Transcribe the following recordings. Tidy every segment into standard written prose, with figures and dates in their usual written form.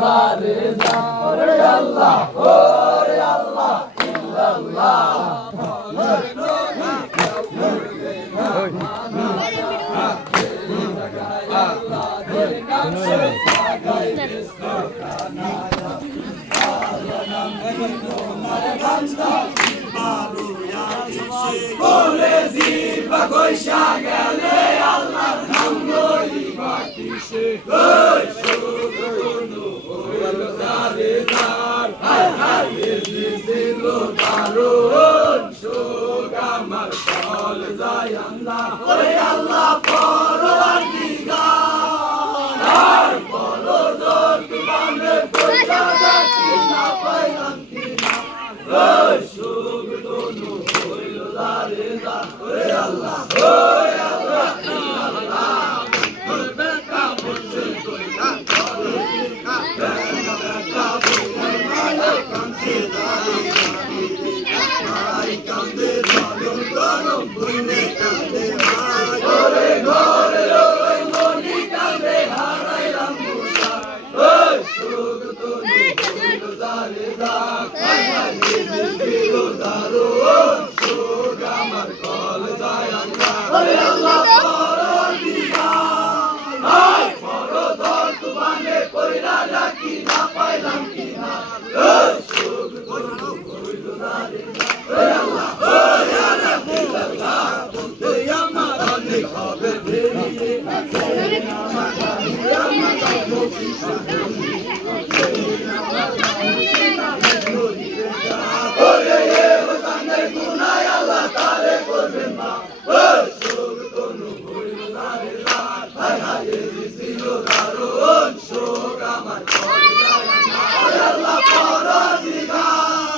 আল্লাহ রেজা ওরে আল্লাহ ওরে আল্লাহ ইল্লাল্লাহ বলে জিবা কইসা গেলে আল্লাহর নাম লই বাতিসে ওই শুকনো হইল তারে তার হায় হায় দিল দারুন সুখ আমার কল যায় আল্লাহ ওরে আল্লাহ পরওয়ারদিগার আর বলো তোর মানে কইসা দেখি না পাইলাম কি না ওই শুকনো হইল তারে তার ওরে আল্লাহ ওরে আল্লাহ আল্লাহ ওরে বেকা বলছে তুই না বেকা বলছে না কাঁদে আই কাঁদে জালম জালম বুইনে কাঁদে আই ওরে ঘরে ওই মনি কাঁদে হারাইলাম মুসা ওই সুখ তো হইল জারে যা আই আই দিল দারুন সুখ আমার কল যায় আল্লাহ ওরে আল্লাহ পরদিগার আই পরদর তুমানে কইরা ডাকি না পাইলাম কি না ওই সুখ তো হইল জারে যা ওরে আল্লাহ ওরে আল্লাহ বলতে আমার অনেক হবে বেরিয়ে আমার মুক্তি ওরে হোসানের গুনাহ আল্লাহ তারে করবেন মা ওই সুখ তো হইল জারে যা হায় হায় দিছিল দারুন সুখ আমার কল যায় ওরে আল্লাহ পরদিগার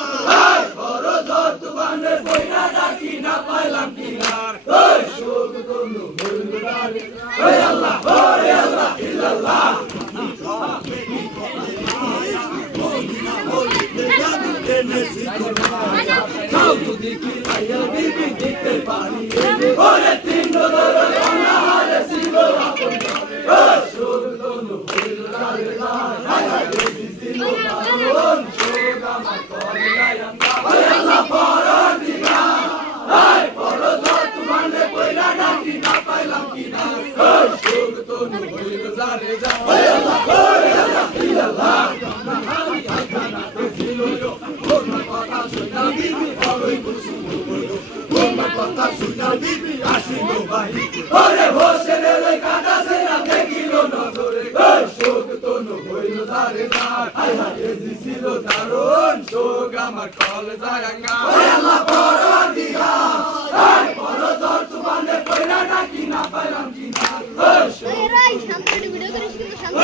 আই পরদর তুমানে কইরা ডাকি না পাইলাম কি না ওই সুখ তো হইল জারে ওরে আল্লাহ ইল্লাল্লাহ দেখি আইয়া বিবি দেখতে পারি ওরে তিন দর অনাহারে ছিল আপন ওই সুখ তো হইল জারে যা হায় হায় দিছিল দারুন সুখ আমার কল যায় ওরে আল্লাহ পরদিগার আই পরদর তুমানে কইরা ডাকি না পাইলাম কি না ওই সুখ তো হইল জারে যা ওরে আল্লাহ ইল্লাল্লাহ কথা শুনা বিবি বড়ই খুশি হইল তোমার কথা শুনা বিবি আসিল বাড়ি ওরে হোসেনের ওই কাটা সেনা দেখিল নজরে ওই শোক তো হইল জারে যা হায় হায় দিছিল দারুন শোক আমার কল যায় ওরে আল্লাহ পরদিগার আই পরদর তুমানে কইরা ডাকি না পাইলাম কি না ওই শোক রাই শান্তটি ভিডিও করিস কিন্তু শান্ত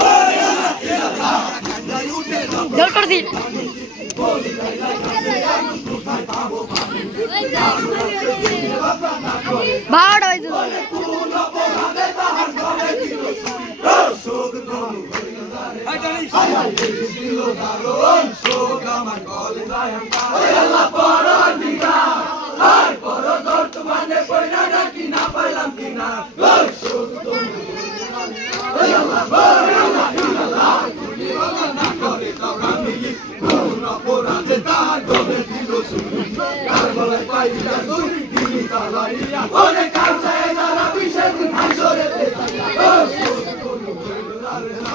ওরে আল্লাহ ইল্লাল্লাহ কান্দাই উঠে জল কর দিন বাড় হইছে দারুন শোক আমার কল যায় ওরে আল্লাহ পরদিগার আই পরদর তুমানে কইরা ডাকি না পাইলাম কি না ওই শোক তো ওরে আল্লাহ ইল্লাল্লাহ দিওয়ানা না করে কাউরামি কোন অপরাধে তার গলে দিল শুনি আর বলে পাইয়া তুই দিলি তালাইয়া ওরে কাছে যারা বিশেষ হাসরে তে ওই শোক তো হইল জারে যা